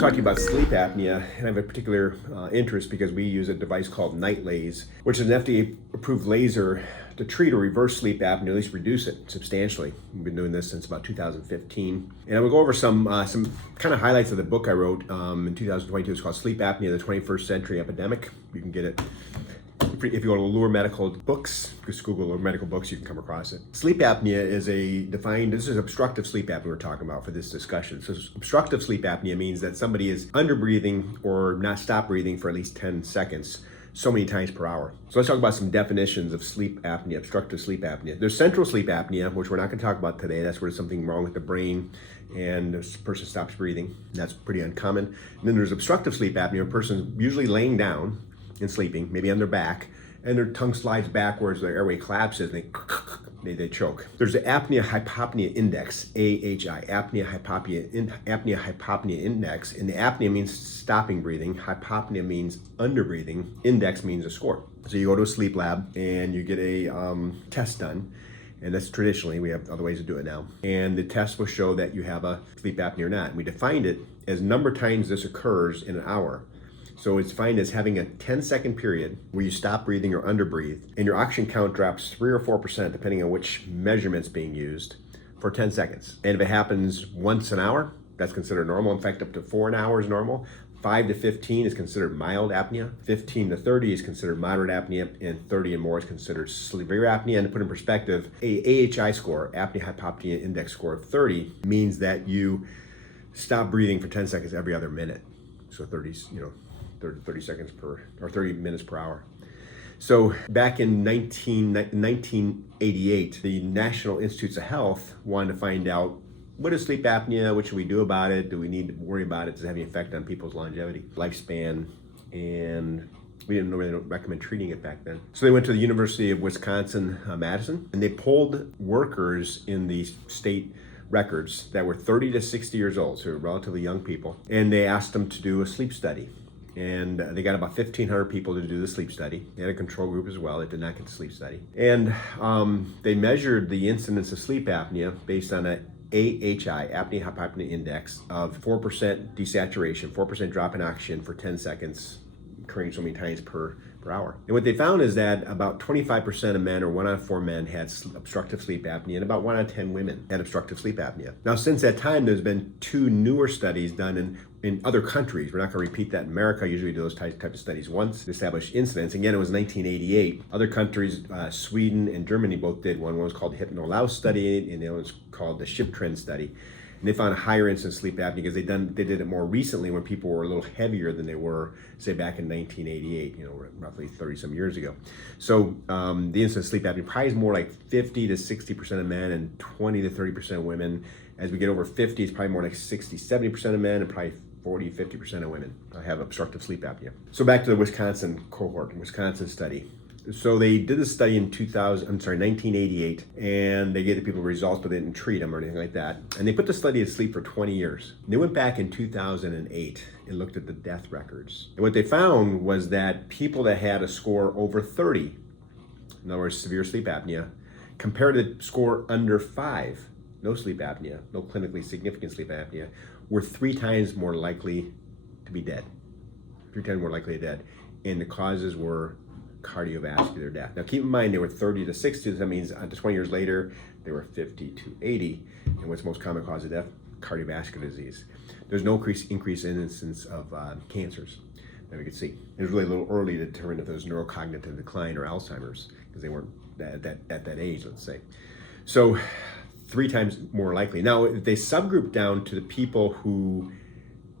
want to talk to you about sleep apnea, and I have a particular interest because we use a device called NightLase, which is an FDA-approved laser to treat or reverse sleep apnea, at least reduce it substantially. We've been doing this since about 2015. And I'm going to go over some kind of highlights of the book I wrote in 2022. It's called Sleep Apnea, the 21st Century Epidemic. You can get it if you go to Allure Medical Books, just Google Allure Medical Books, you can come across it. Sleep apnea is this is obstructive sleep apnea we're talking about for this discussion. So obstructive sleep apnea means that somebody is underbreathing or not stop breathing for at least 10 seconds, so many times per hour. So let's talk about some definitions of sleep apnea, obstructive sleep apnea. There's central sleep apnea, which we're not going to talk about today. That's where there's something wrong with the brain and the person stops breathing. That's pretty uncommon. And then there's obstructive sleep apnea. A person's usually laying down and sleeping, maybe on their back, and their tongue slides backwards, their airway collapses, and they choke. There's the apnea hypopnea index, AHI, apnea hypopnea index, and the apnea means stopping breathing, hypopnea means underbreathing, index means a score. So you go to a sleep lab and you get a test done, and that's traditionally, we have other ways to do it now, and the test will show that you have a sleep apnea or not. And we defined it as number of times this occurs in an hour. So it's defined as having a 10-second period where you stop breathing or underbreathe, and your oxygen count drops 3 or 4%, depending on which measurement's being used, for 10 seconds. And if it happens once an hour, that's considered normal. In fact, up to 4 an hour is normal. 5 to 15 is considered mild apnea. 15 to 30 is considered moderate apnea, and 30 and more is considered severe apnea. And to put in perspective, a AHI score, apnea hypopnea index score of 30, means that you stop breathing for 10 seconds every other minute. So 30 seconds or 30 minutes per hour. So back in 1988, the National Institutes of Health wanted to find out, what is sleep apnea? What should we do about it? Do we need to worry about it? Does it have any effect on people's longevity, lifespan? And we didn't really recommend treating it back then. So they went to the University of Wisconsin, Madison, and they polled workers in the state records that were 30 to 60 years old, so relatively young people, and they asked them to do a sleep study. And they got about 1,500 people to do the sleep study. They had a control group as well. They did not get the sleep study. And they measured the incidence of sleep apnea based on an AHI, apnea hypopnea index, of 4% desaturation, 4% drop in oxygen for 10 seconds, occurring so many times per hour. And what they found is that about 25% of men, or 1 out of 4 men, had obstructive sleep apnea, and about 1 out of 10 women had obstructive sleep apnea. Now, since that time, there's been 2 newer studies done in other countries. We're not going to repeat that in America. Usually we do those type of studies once to establish incidence. Again, it was 1988. Other countries, Sweden and Germany both did one. One was called the Hypnolaus study, and the other was called the Ship Trend study. And they found a higher incidence of sleep apnea because they did it more recently when people were a little heavier than they were, say, back in 1988, roughly 30 some years ago. So the incidence of sleep apnea probably is more like 50 to 60% of men and 20 to 30% of women. As we get over 50, it's probably more like 60, 70% of men and probably 40, 50% of women have obstructive sleep apnea. So back to the Wisconsin cohort, Wisconsin study. So they did this study in 1988, and they gave the people results, but they didn't treat them or anything like that. And they put the study to sleep for 20 years. They went back in 2008 and looked at the death records. And what they found was that people that had a score over 30, in other words, severe sleep apnea, compared to the score under 5, no sleep apnea, no clinically significant sleep apnea, were 3 times more likely to be dead. 3 times more likely to dead. And the causes were cardiovascular death. Now keep in mind, they were 30 to 60, that means 20 years later, they were 50 to 80. And what's the most common cause of death? Cardiovascular disease. There's no increase in incidence of cancers that we could see. It was really a little early to determine if there was neurocognitive decline or Alzheimer's, because they weren't at that age, let's say. So 3 times more likely. Now, if they subgrouped down to the people who,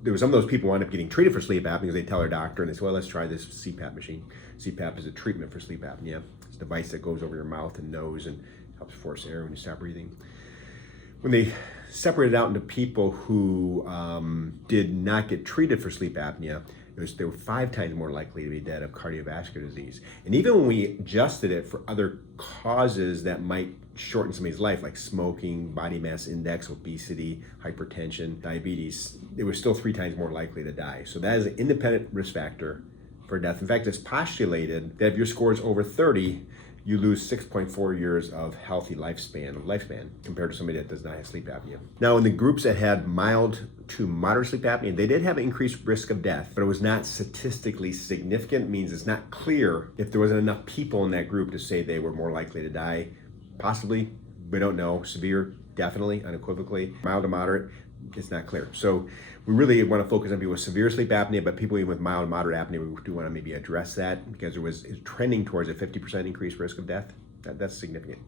there were some of those people wound up getting treated for sleep apnea because they tell their doctor and they say, well, let's try this CPAP machine. CPAP is a treatment for sleep apnea. It's a device that goes over your mouth and nose and helps force air when you stop breathing. When they separated out into people who did not get treated for sleep apnea, they were 5 times more likely to be dead of cardiovascular disease. And even when we adjusted it for other causes that might shorten somebody's life, like smoking, body mass index, obesity, hypertension, diabetes, they were still 3 times more likely to die. So that is an independent risk factor for death. In fact, it's postulated that if your score is over 30, you lose 6.4 years of healthy lifespan compared to somebody that does not have sleep apnea. Now, in the groups that had mild to moderate sleep apnea, they did have an increased risk of death, but it was not statistically significant. It means it's not clear if there wasn't enough people in that group to say they were more likely to die. Possibly, we don't know. Severe, definitely, unequivocally. Mild to moderate, it's not clear. So we really want to focus on people with severe sleep apnea, but people even with mild and moderate apnea, we do want to maybe address that because it's trending towards a 50% increased risk of death. That's significant.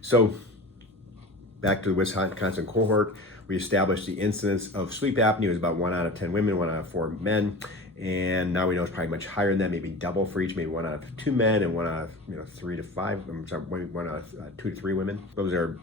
So back to the Wisconsin cohort, we established the incidence of sleep apnea was about 1 out of 10 women, 1 out of 4 men. And now we know it's probably much higher than that, maybe double for each, maybe 1 out of 2 men and 1 out of 3 to 5, I'm sorry, 1 out of 2 to 3 women. Those are,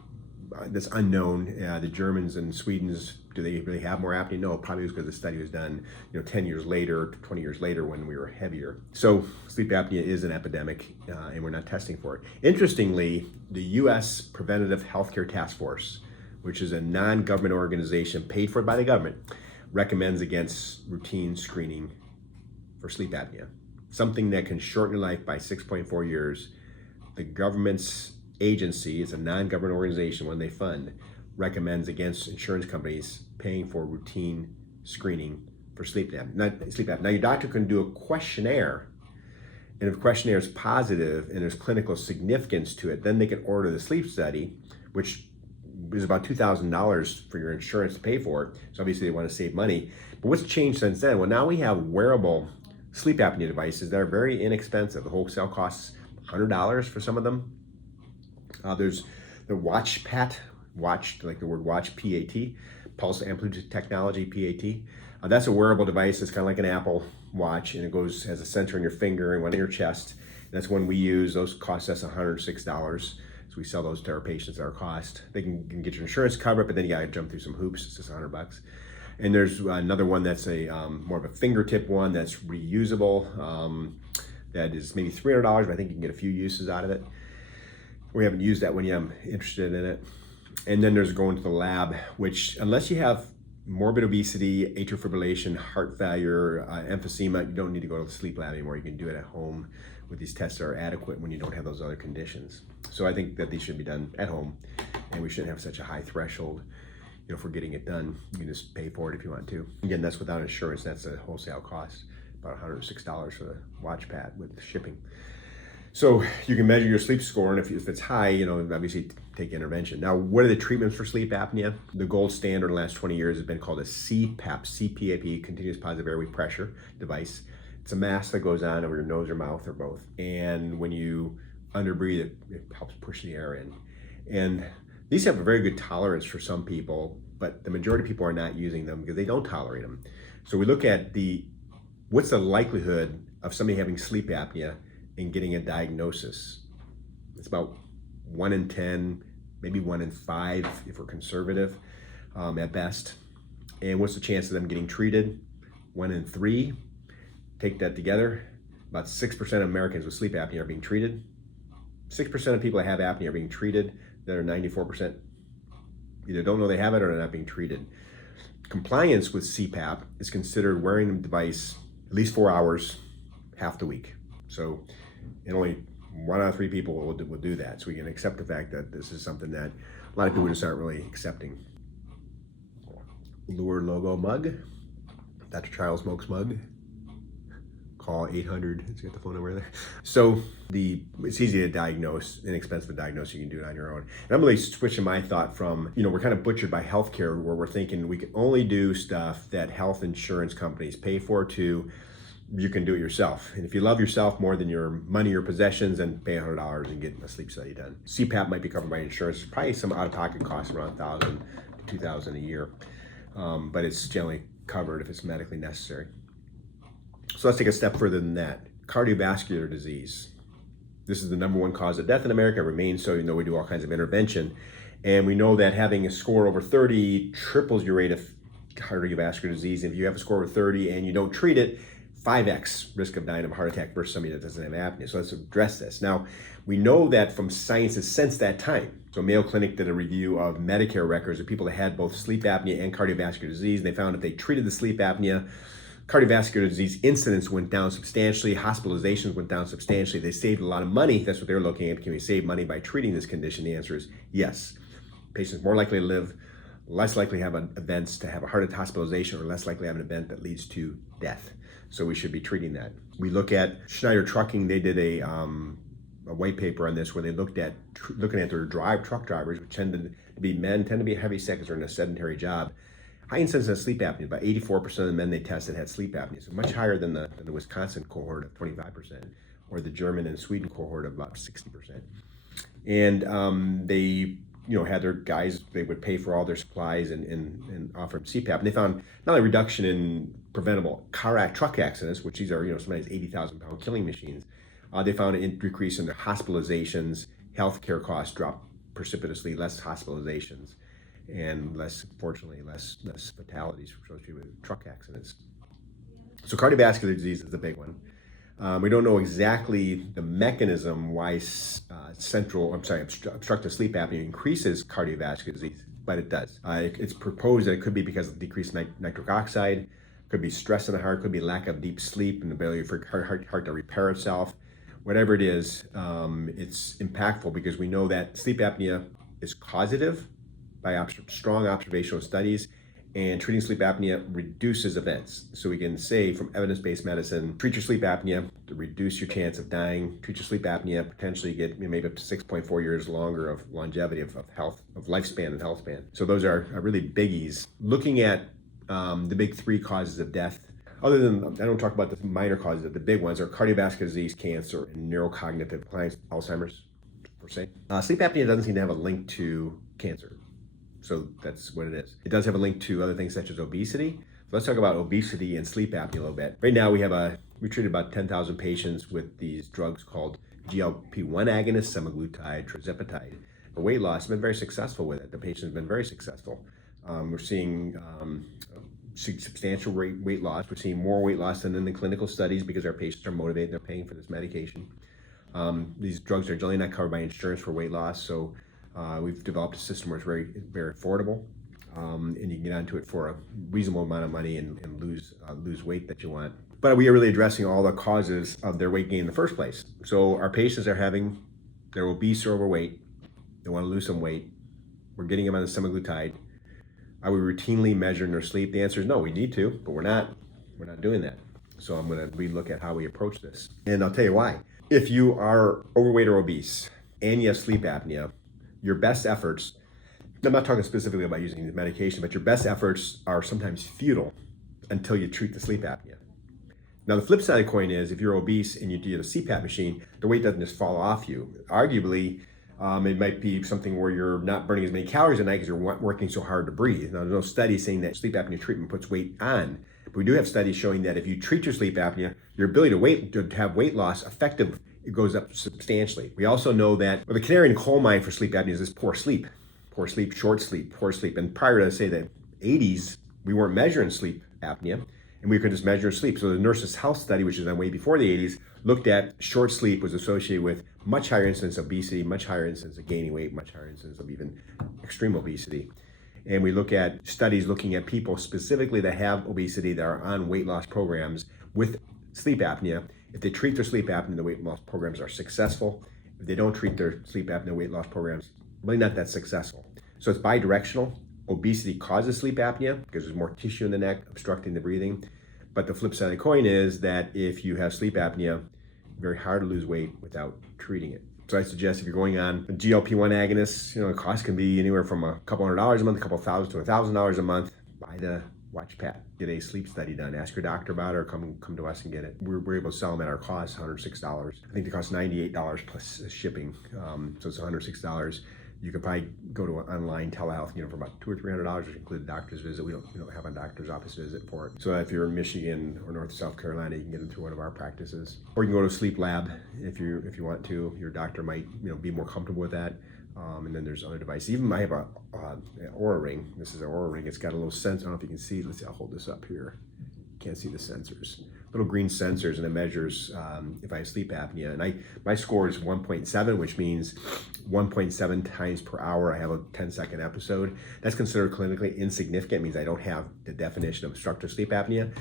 that's unknown. The Germans and Swedes, do they really have more apnea? No, probably because the study was done 10 years later, 20 years later when we were heavier. So sleep apnea is an epidemic and we're not testing for it. Interestingly, the US Preventative Healthcare Task Force, which is a non-government organization paid for by the government, recommends against routine screening for sleep apnea, something that can shorten your life by 6.4 years. The government's agency, it's a non-government organization, when they fund, recommends against insurance companies paying for routine screening for sleep apnea. Now your doctor can do a questionnaire, and if the questionnaire is positive and there's clinical significance to it, then they can order the sleep study, which is about $2,000 for your insurance to pay for it. So obviously they want to save money. But what's changed since then? Well, now we have wearable sleep apnea devices that are very inexpensive. The wholesale costs $100 for some of them. There's the WatchPat, like the word watch, P-A-T, pulse amplitude technology, P-A-T. That's a wearable device. It's kind of like an Apple Watch, and it has a sensor in your finger and one in your chest. That's one we use. Those cost us $106. So we sell those to our patients at our cost. They can get your insurance covered, but then you gotta jump through some hoops. It's just $100. And there's another one that's a more of a fingertip one that's reusable. That is maybe $300, but I think you can get a few uses out of it. We haven't used that one yet. I'm interested in it. And then there's going to the lab, which unless you have morbid obesity, atrial fibrillation, heart failure, emphysema, you don't need to go to the sleep lab anymore. You can do it at home with these tests that are adequate when you don't have those other conditions. So I think that these should be done at home, and we shouldn't have such a high threshold, for getting it done. You can just pay for it if you want to. Again, that's without insurance. That's a wholesale cost, about $106 for the WatchPat with shipping. So you can measure your sleep score, and if it's high, obviously take intervention. Now, what are the treatments for sleep apnea? The gold standard in the last 20 years has been called a CPAP, C-P-A-P, continuous positive airway pressure device. It's a mask that goes on over your nose or mouth or both. And when you underbreathe, it helps push the air in. And these have a very good tolerance for some people, but the majority of people are not using them because they don't tolerate them. So we look at what's the likelihood of somebody having sleep apnea and getting a diagnosis. It's about 1 in 10, maybe 1 in 5 if we're conservative at best. And what's the chance of them getting treated? 1 in 3. Take that together, about 6% of Americans with sleep apnea are being treated. 6% of people that have apnea are being treated. The other 94% either don't know they have it or they're not being treated. Compliance with CPAP is considered wearing the device at least 4 hours, half the week. So, and only 1 out of 3 people will do that. So we can accept the fact that this is something that a lot of people just aren't really accepting. Allure logo mug, Dr. Charles Smokes mug. Call 800, it's got the phone number there. So it's easy to diagnose, inexpensive to diagnose, you can do it on your own. And I'm really switching my thought from, we're kind of butchered by healthcare where we're thinking we can only do stuff that health insurance companies pay for to, you can do it yourself. And if you love yourself more than your money or possessions, then pay $100 and get a sleep study done. CPAP might be covered by insurance. There's probably some out-of-pocket costs around $1,000 to $2,000 a year. But it's generally covered if it's medically necessary. So let's take a step further than that. Cardiovascular disease. This is the #1 cause of death in America, remains so, even though we do all kinds of intervention. And we know that having a score over 30 triples your rate of cardiovascular disease. If you have a score over 30 and you don't treat it, 5x risk of dying of a heart attack versus somebody that doesn't have apnea. So let's address this. Now, we know that from science since that time. So Mayo Clinic did a review of Medicare records of people that had both sleep apnea and cardiovascular disease. And they found if they treated the sleep apnea, cardiovascular disease incidence went down substantially, hospitalizations went down substantially. They saved a lot of money. That's what they're looking at. Can we save money by treating this condition? The answer is yes. Patients more likely to live, less likely to have events to have a heart hospitalization, or less likely to have an event that leads to death. So we should be treating that. We look at Schneider Trucking. They did a white paper on this where they looked at looking at their truck drivers, which tend to be men, tend to be heavy set because they're in a sedentary job. High incidence of sleep apnea. About 84% of the men they tested had sleep apnea, so much higher than the Wisconsin cohort of 25%, or the German and Sweden cohort of about 60%. And they had their guys, they would pay for all their supplies and offer them CPAP. And they found not only reduction in preventable truck accidents, which these are sometimes 80,000 pound killing machines. They found an decrease in their hospitalizations. Healthcare costs dropped precipitously, less hospitalizations, and unfortunately, less fatalities associated with truck accidents. So cardiovascular disease is the big one. We don't know exactly the mechanism why obstructive sleep apnea increases cardiovascular disease, but it does. It's proposed that it could be because of decreased nitric oxide, could be stress in the heart, could be lack of deep sleep and the ability for heart to repair itself. Whatever it is, it's impactful because we know that sleep apnea is causative by strong observational studies, and treating sleep apnea reduces events. So we can say from evidence-based medicine, treat your sleep apnea to reduce your chance of dying. Treat your sleep apnea, potentially get maybe up to 6.4 years longer of longevity of health, of lifespan and health span. So those are really biggies. Looking at the big three causes of death, other than, I don't talk about the minor causes, the big ones are cardiovascular disease, cancer, and neurocognitive decline, Alzheimer's, per se. Sleep apnea doesn't seem to have a link to cancer. So that's what it is. It does have a link to other things such as obesity. So let's talk about obesity and sleep apnea a little bit. Right now we treated about 10,000 patients with these drugs called GLP-1 agonists, semaglutide, tirzepatide. For weight loss, been very successful with it. The patients have been very successful. We're seeing substantial weight loss. We're seeing more weight loss than in the clinical studies because our patients are motivated. They're paying for this medication. These drugs are generally not covered by insurance for weight loss, so we've developed a system where it's very, very affordable, and you can get onto it for a reasonable amount of money and lose weight that you want. But we are really addressing all the causes of their weight gain in the first place. So our patients they're obese or overweight. They want to lose some weight. We're getting them on the semaglutide. Are we routinely measuring their sleep? The answer is no, we need to, but we're not doing that. So I'm going to relook at how we approach this. And I'll tell you why. If you are overweight or obese and you have sleep apnea, your best efforts, I'm not talking specifically about using the medication, but your best efforts are sometimes futile until you treat the sleep apnea. Now, the flip side of the coin is if you're obese and you do a CPAP machine, the weight doesn't just fall off you. Arguably, it might be something where you're not burning as many calories a night because you're working so hard to breathe. Now, there's no study saying that sleep apnea treatment puts weight on, but we do have studies showing that if you treat your sleep apnea, your ability to have weight loss effective, it goes up substantially. We also know that the canary in the coal mine for sleep apnea is this poor sleep, short sleep, poor sleep. And prior to, say, the 80s, we weren't measuring sleep apnea, and we could just measure sleep. So the Nurses' Health Study, which is done way before the 80s, looked at short sleep was associated with much higher incidence of obesity, much higher incidence of gaining weight, much higher incidence of even extreme obesity. And we look at studies looking at people specifically that have obesity that are on weight loss programs with sleep apnea. If they treat their sleep apnea, the weight loss programs are successful. If they don't treat their sleep apnea weight loss programs, really not that successful. So it's bidirectional. Obesity causes sleep apnea because there's more tissue in the neck obstructing the breathing. But the flip side of the coin is that if you have sleep apnea, very hard to lose weight without treating it. So I suggest if you're going on a GLP-1 agonists, the cost can be anywhere from a couple $100 a month, a couple $1,000 to $1,000 a month. Buy the WatchPat. Get a sleep study done. Ask your doctor about it, or come to us and get it. We're able to sell them at our cost, $106. I think they cost $98 plus shipping. So it's $106. You could probably go to an online telehealth, for about $200 or $300, which include a doctor's visit. We don't have a doctor's office visit for it. So if you're in Michigan or North South Carolina, you can get them through one of our practices, or you can go to a sleep lab if you want to. Your doctor might be more comfortable with that. And then there's other devices. Even I have an Oura ring. This is an Oura ring. It's got a little sensor. I don't know if you can see. Let's see. I'll hold this up here. Can't see the sensors. Little green sensors, and it measures if I have sleep apnea. And my score is 1.7, which means 1.7 times per hour I have a 10-second episode. That's considered clinically insignificant. It means I don't have the definition of obstructive sleep apnea.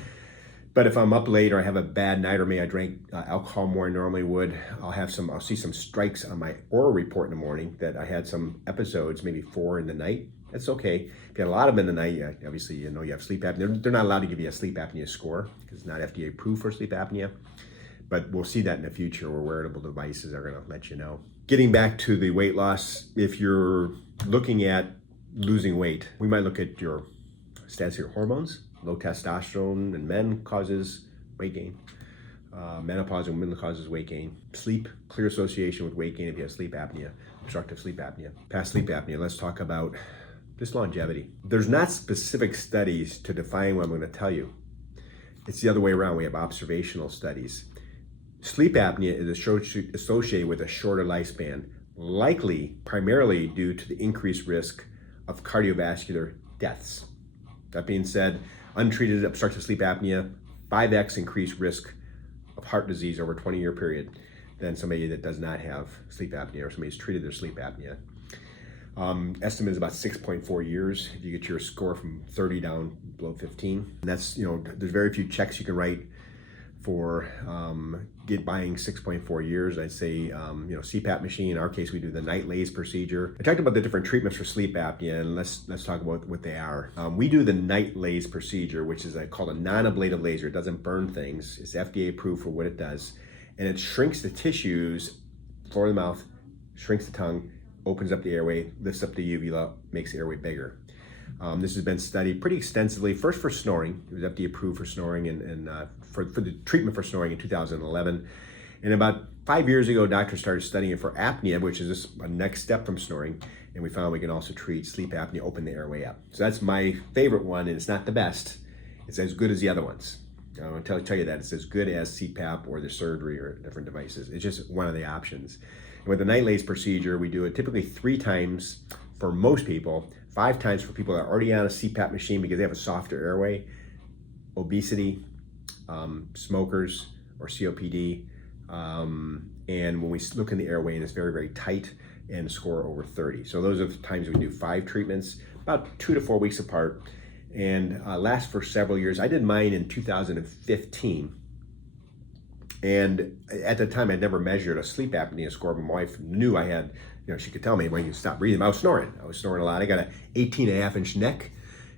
But if I'm up late or I have a bad night, or maybe I drank alcohol more than I normally would, I'll see some strikes on my Oura report in the morning that I had some episodes, maybe 4 in the night. That's okay. If you had a lot of them in the night, obviously you know you have sleep apnea. They're not allowed to give you a sleep apnea score because it's not FDA approved for sleep apnea. But we'll see that in the future where wearable devices are going to let you know. Getting back to the weight loss, if you're looking at losing weight, we might look at your status of your hormones. Low testosterone in men causes weight gain. Menopause in women causes weight gain. Sleep, clear association with weight gain if you have sleep apnea, obstructive sleep apnea. Past sleep apnea, let's talk about just longevity. There's not specific studies to define what I'm going to tell you. It's the other way around. We have observational studies. Sleep apnea is associated with a shorter lifespan, likely primarily due to the increased risk of cardiovascular deaths. That being said, untreated obstructive sleep apnea, 5x increased risk of heart disease over a 20-year period than somebody that does not have sleep apnea or somebody who's treated their sleep apnea. Estimate is about 6.4 years if you get your score from 30 down below 15. And that's, there's very few checks you can write for buying 6.4 years. I'd say, CPAP machine. In our case, we do the NightLase procedure. I talked about the different treatments for sleep apnea, and let's talk about what they are. We do the NightLase procedure, which is called a non-ablative laser. It doesn't burn things. It's FDA approved for what it does, and it shrinks the tissues, floor of the mouth, shrinks the tongue, opens up the airway, lifts up the uvula, makes the airway bigger. This has been studied pretty extensively, first for snoring. It was FDA approved for snoring and for the treatment for snoring in 2011. And about 5 years ago, doctors started studying it for apnea, which is just a next step from snoring. And we found we can also treat sleep apnea, open the airway up. So that's my favorite one, and it's not the best. It's as good as the other ones. I want to tell you that. It's as good as CPAP or the surgery or different devices. It's just one of the options. And with the NightLase procedure, we do it typically 3 times for most people, 5 times for people that are already on a CPAP machine because they have a softer airway, obesity, smokers, or COPD. And when we look in the airway, and it's very, very tight and score over 30. So those are the times we do 5 treatments, about 2 to 4 weeks apart, and last for several years. I did mine in 2015. And at the time, I'd never measured a sleep apnea score. My wife knew I had, she could tell me when you stop breathing. I was snoring a lot. I got an 18.5-inch neck,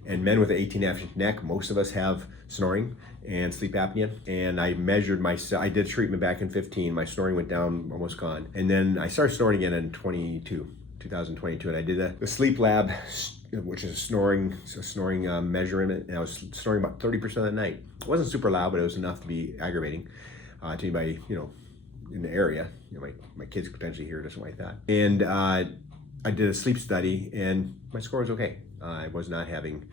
and men with an 18.5-inch neck, most of us have snoring and sleep apnea. And I measured myself. I did treatment back in 15. My snoring went down, almost gone. And then I started snoring again in 2022. And I did a sleep lab, which is a snoring measurement. And I was snoring about 30% of the night. It wasn't super loud, but it was enough to be aggravating to anybody, in the area. My kids could potentially hear it or something like that. And I did a sleep study, and my score was okay. I was not having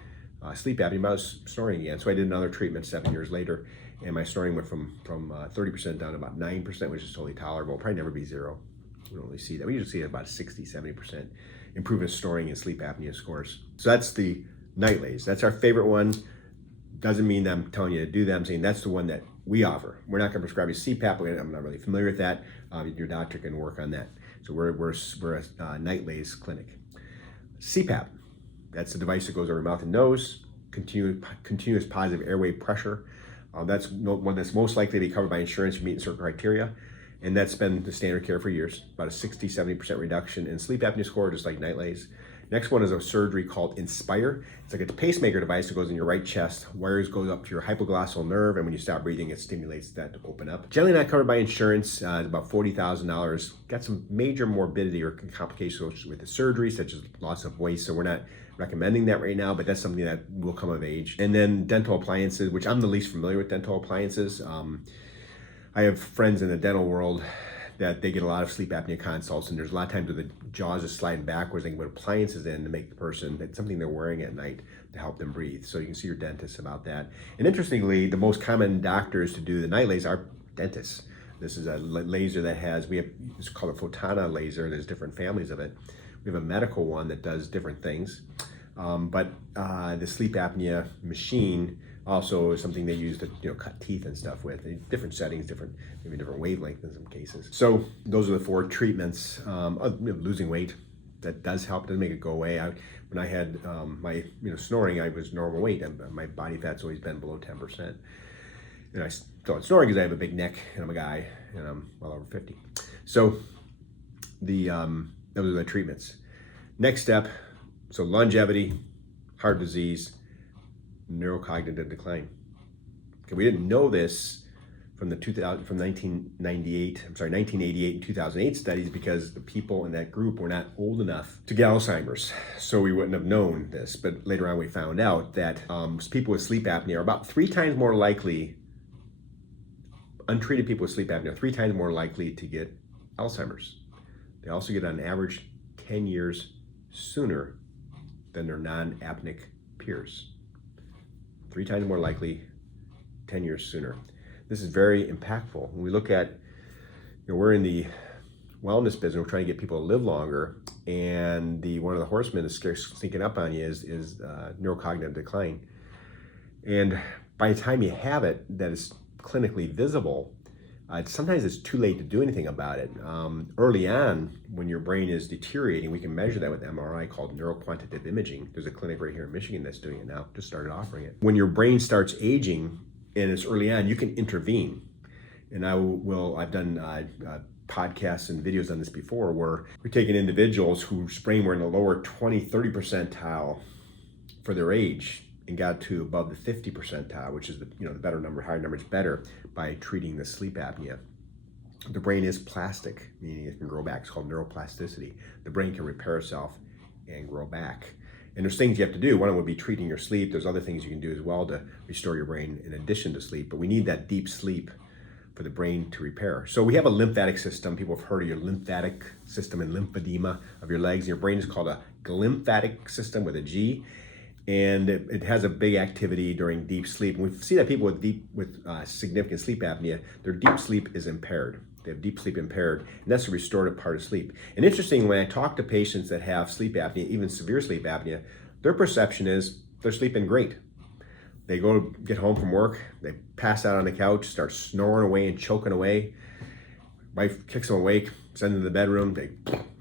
sleep apnea, but I was snoring again. So I did another treatment 7 years later, and my snoring went from 30% down to about 9%, which is totally tolerable. Probably never be 0. We don't really see that. We usually see about 60, 70% improvement in snoring and sleep apnea scores. So that's the NightLase. That's our favorite one. Doesn't mean that I'm telling you to do that. I'm saying that's the one that we offer. We're not going to prescribe you CPAP. I'm not really familiar with that. Your doctor can work on that. So we're a NightLase clinic. CPAP, that's the device that goes over mouth and nose, continuous positive airway pressure. That's one that's most likely to be covered by insurance if you meet certain criteria. And that's been the standard care for years, about a 60, 70% reduction in sleep apnea score, just like NightLase. Next one is a surgery called Inspire. It's like a pacemaker device that goes in your right chest. Wires goes up to your hypoglossal nerve, and when you stop breathing, it stimulates that to open up. Generally not covered by insurance. It's about $40,000. Got some major morbidity or complications with the surgery, such as loss of voice. So we're not recommending that right now, but that's something that will come of age. And then dental appliances, which I'm the least familiar with dental appliances. I have friends in the dental world that they get a lot of sleep apnea consults, and there's a lot of times where the jaws is sliding backwards. They can put appliances in to make the person, that's something they're wearing at night to help them breathe. So you can see your dentist about that. And interestingly, the most common doctors to do the NightLase are dentists. This is a laser that it's called a Photona laser. There's different families of it. We have a medical one that does different things. But the sleep apnea machine also is something they use to cut teeth and stuff with. Different settings, maybe different wavelength in some cases. So those are the 4 treatments. Losing weight, that does help. It doesn't make it go away. When I had my snoring, I was normal weight. My body fat's always been below 10%. And I started snoring because I have a big neck and I'm a guy and I'm well over 50. So those are the treatments. Next step, so longevity, heart disease, neurocognitive decline. Okay, we didn't know this from 1988 and 2008 studies because the people in that group were not old enough to get Alzheimer's. So we wouldn't have known this. But later on we found out that people with sleep apnea are about 3 times more likely, untreated people with sleep apnea are 3 times more likely to get Alzheimer's. They also get on average 10 years sooner than their non-apneic peers. 3 times more likely, 10 years sooner. This is very impactful. When we look at, we're in the wellness business, we're trying to get people to live longer, and one of the horsemen is sneaking up on you is neurocognitive decline. And by the time you have it, that is clinically visible, sometimes it's too late to do anything about it. Early on, when your brain is deteriorating, we can measure that with MRI called neuroquantitative imaging. There's a clinic right here in Michigan that's doing it now, just started offering it. When your brain starts aging and it's early on, you can intervene. And I've done podcasts and videos on this before where we're taking individuals whose brain were in the lower 20, 30 percentile for their age and got to above the 50 percentile, which is the better number, higher number is better, by treating the sleep apnea. The brain is plastic, meaning it can grow back. It's called neuroplasticity. The brain can repair itself and grow back. And there's things you have to do. One would be treating your sleep. There's other things you can do as well to restore your brain in addition to sleep, but we need that deep sleep for the brain to repair. So we have a lymphatic system. People have heard of your lymphatic system and lymphedema of your legs. Your brain is called a glymphatic system with a G. And it has a big activity during deep sleep. And we see that people with significant sleep apnea, their deep sleep is impaired. They have deep sleep impaired, and that's the restorative part of sleep. And interesting, when I talk to patients that have sleep apnea, even severe sleep apnea, their perception is they're sleeping great. They go get home from work, they pass out on the couch, start snoring away and choking away. Wife kicks them awake, sends them to the bedroom,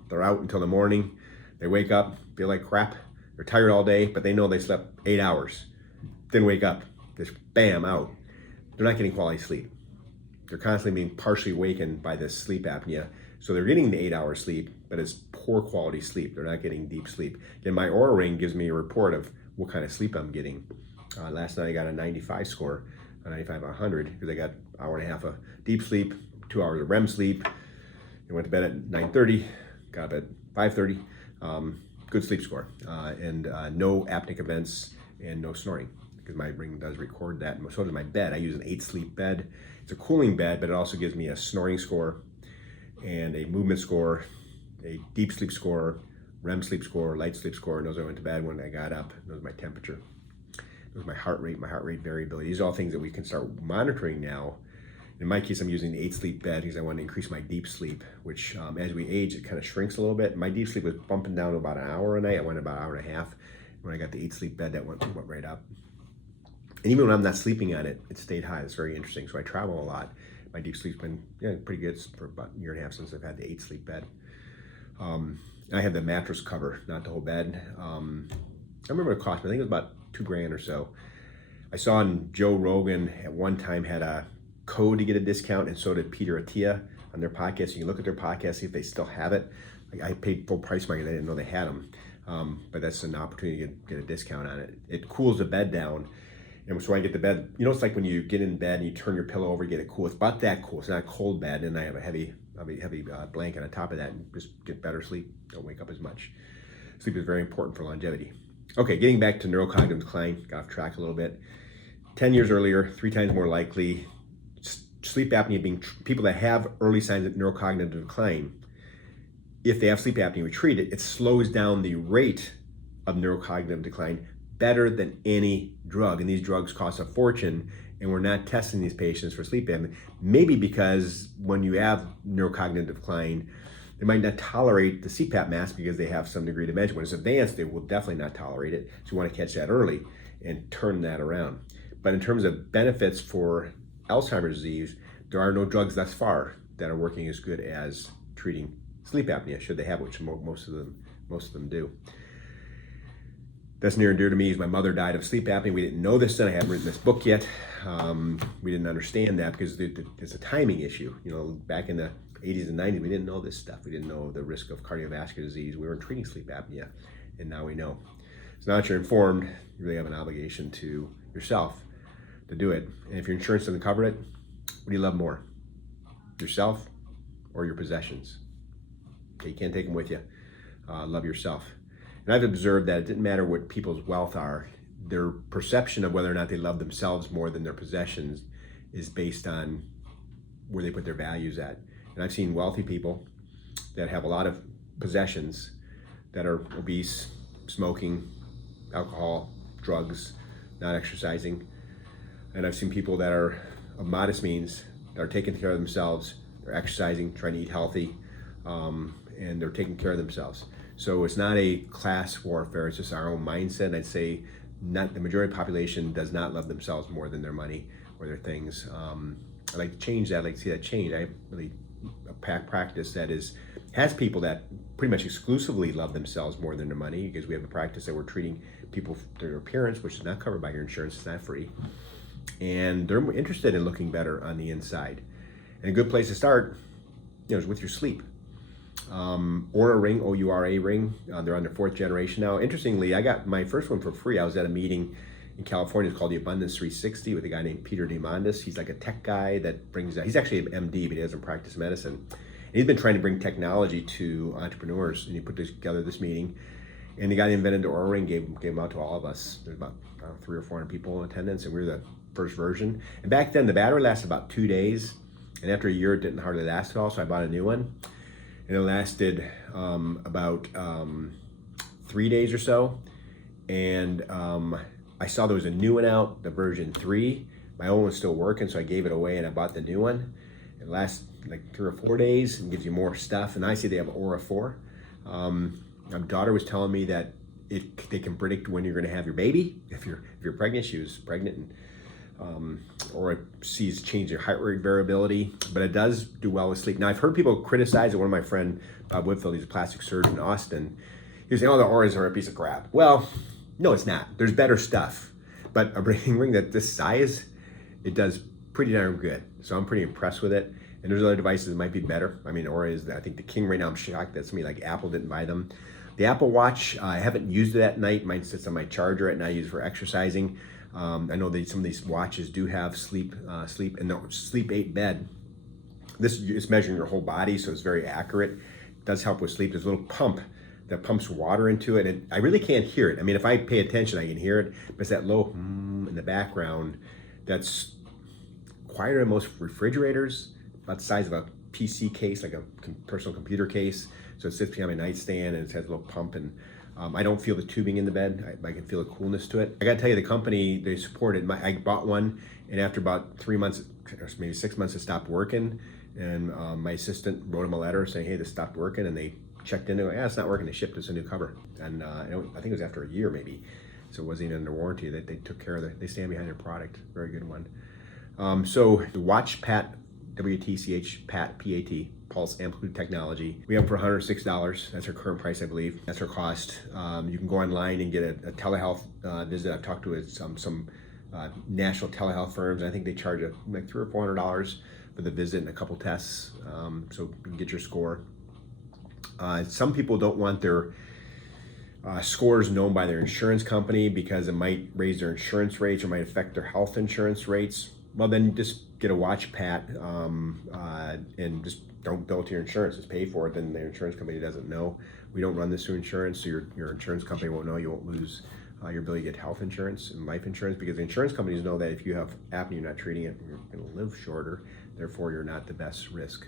they're out until the morning. They wake up, feel like crap. They're tired all day, but they know they slept 8 hours. Then wake up, just bam, out. They're not getting quality sleep. They're constantly being partially awakened by this sleep apnea. So they're getting the 8 hours sleep, but it's poor quality sleep. They're not getting deep sleep. And my Oura ring gives me a report of what kind of sleep I'm getting. Last night I got a 95 score, a 95 out of 100, because I got an hour and a half of deep sleep, 2 hours of REM sleep. I went to bed at 9:30, got up at 5:30. Good sleep score, and no apneic events and no snoring, because my ring does record that. And so does my bed. I use an 8 sleep bed. It's a cooling bed, but it also gives me a snoring score and a movement score, a deep sleep score, REM sleep score, light sleep score, and those I went to bed when I got up. Those my temperature. Those my heart rate variability. These are all things that we can start monitoring now. In my case, I'm using the 8 sleep bed because I want to increase my deep sleep, which as we age, it kind of shrinks a little bit. My deep sleep was bumping down to about an hour a night. I went about an hour and a half. When I got the 8 sleep bed, that went right up. And even when I'm not sleeping on it, it stayed high. It's very interesting. So I travel a lot. My deep sleep's been pretty good for about a year and a half since I've had the 8 sleep bed. I have the mattress cover, not the whole bed. I remember it cost me, I think it was about $2,000 or so. I saw on Joe Rogan at one time had a code to get a discount, and so did Peter Attia on their podcast. You can look at their podcast, see if they still have it. I paid full price market. I didn't know they had them, but that's an opportunity to get a discount on it. It cools the bed down, and so I get the bed. It's like when you get in bed and you turn your pillow over, you get it cool. It's about that cool. It's not a cold bed, and I have a heavy blanket on top of that, and just get better sleep. Don't wake up as much. Sleep is very important for longevity. Okay, getting back to neurocognitive decline, got off track a little bit. 10 years earlier, 3 times more likely. Sleep apnea being people that have early signs of neurocognitive decline, if they have sleep apnea, we treat it, it slows down the rate of neurocognitive decline better than any drug. And these drugs cost a fortune, and we're not testing these patients for sleep apnea. Maybe because when you have neurocognitive decline, they might not tolerate the CPAP mask because they have some degree of dementia. When it's advanced, they will definitely not tolerate it. So you want to catch that early and turn that around. But in terms of benefits for Alzheimer's disease, there are no drugs thus far that are working as good as treating sleep apnea, should they have, which most of them do. that's near and dear to me is my mother died of sleep apnea. We didn't know this then. I hadn't written this book yet. We didn't understand that because it's a timing issue. You know, back in the 80s and 90s, we didn't know this stuff. We didn't know the risk of cardiovascular disease. We weren't treating sleep apnea, and now we know. So now that you're informed, you really have an obligation to yourself to do it. And if your insurance doesn't cover it, what do you love more? Yourself or your possessions? Okay, you can't take them with you. Love yourself. And I've observed that it didn't matter what people's wealth are, their perception of whether or not they love themselves more than their possessions is based on where they put their values at. And I've seen wealthy people that have a lot of possessions that are obese, smoking, alcohol, drugs, not exercising. And I've seen people that are of modest means, that are taking care of themselves, they're exercising, trying to eat healthy, and they're taking care of themselves. So it's not a class warfare, it's just our own mindset. And I'd say not the majority of the population does not love themselves more than their money or their things. I'd like to change that, I'd like to see that change. I have really a practice that has people that pretty much exclusively love themselves more than their money, because we have a practice that we're treating people for their appearance, which is not covered by your insurance, it's not free. And they're interested in looking better on the inside. And a good place to start, is with your sleep. Oura ring, O-U-R-A ring. They're on their 4th generation now. Interestingly, I got my first one for free. I was at a meeting in California. It's called the Abundance 360 with a guy named Peter Diamandis. He's like a tech guy that he's actually an MD, but he doesn't practice medicine. And he's been trying to bring technology to entrepreneurs, and he put together this meeting. And the guy that invented the Oura ring gave them out to all of us. There's about 300 or 400 people in attendance, and we were the first version. And back then, the battery lasted about 2 days. And after a year, it didn't hardly last at all, so I bought a new one. And it lasted about 3 days or so. And I saw there was a new one out, the version 3. My old one's still working, so I gave it away and I bought the new one. It lasts like 3 or 4 days and gives you more stuff. And I see they have Oura 4. My daughter was telling me that they can predict when you're going to have your baby. If you're pregnant, she was pregnant, and or it sees change in heart rate variability, but it does do well with sleep. Now, I've heard people criticize it. One of my friend, Bob Whitfield, he's a plastic surgeon in Austin. He was saying, oh, the Auras are a piece of crap. Well, no, it's not. There's better stuff. But a breathing ring that this size, it does pretty darn good. So I'm pretty impressed with it. And there's other devices that might be better. I mean, Oura is, I think, the king right now. I'm shocked that somebody like Apple didn't buy them. The Apple Watch, I haven't used it at night. Mine sits on my charger at night. I use it for exercising. I know that some of these watches do have sleep and the sleep 8 bed. This is measuring your whole body, so it's very accurate. It does help with sleep. There's a little pump that pumps water into it, and I really can't hear it. I mean, if I pay attention, I can hear it, but it's that low in the background that's quieter than most refrigerators, about the size of a PC case, like a personal computer case. So it sits behind my nightstand, and it has a little pump, and I don't feel the tubing in the bed. I can feel the coolness to it. I gotta tell you, the company, they supported. I bought one, and after about 3 months, or maybe 6 months, it stopped working. And my assistant wrote them a letter saying, hey, this stopped working, and they checked into it. Yeah, it's not working. They shipped us a new cover. And I think it was after a year maybe, so it wasn't even under warranty. That they took care of it. They stand behind their product. Very good one. So the Watch Pat, WTCH Pat, P-A-T, Pulse Amplitude Technology. We have for $106. That's our current price, I believe. That's our cost. You can go online and get a telehealth visit. I've talked to some national telehealth firms. I think they charge like $300 or $400 for the visit and a couple tests, so you can get your score. Some people don't want their scores known by their insurance company because it might raise their insurance rates or might affect their health insurance rates. Well, then just get a Watch Pat and just don't bill to your insurance. Just pay for it. Then the insurance company doesn't know. We don't run this through insurance, so your insurance company won't know. You won't lose your ability to get health insurance and life insurance, because the insurance companies know that if you have apnea, you're not treating it, you're going to live shorter. Therefore, you're not the best risk.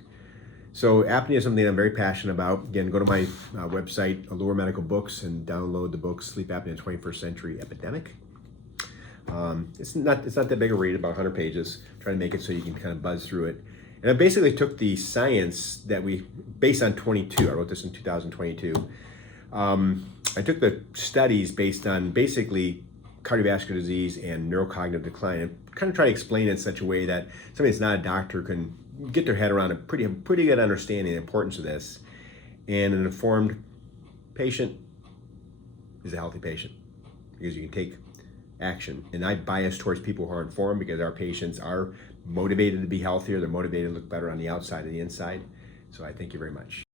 So apnea is something I'm very passionate about. Again, go to my website, Allure Medical Books, and download the book Sleep Apnea in the 21st Century Epidemic. It's not that big a read, about 100 pages. Try to make it so you can kind of buzz through it. And I basically took the science that based on 22, I wrote this in 2022. I took the studies based on basically cardiovascular disease and neurocognitive decline, and kind of try to explain it in such a way that somebody that's not a doctor can get their head around a pretty good understanding of the importance of this. And an informed patient is a healthy patient. because you can take action. And I bias towards people who are informed because our patients are motivated to be healthier. They're motivated to look better on the outside and the inside. So I thank you very much.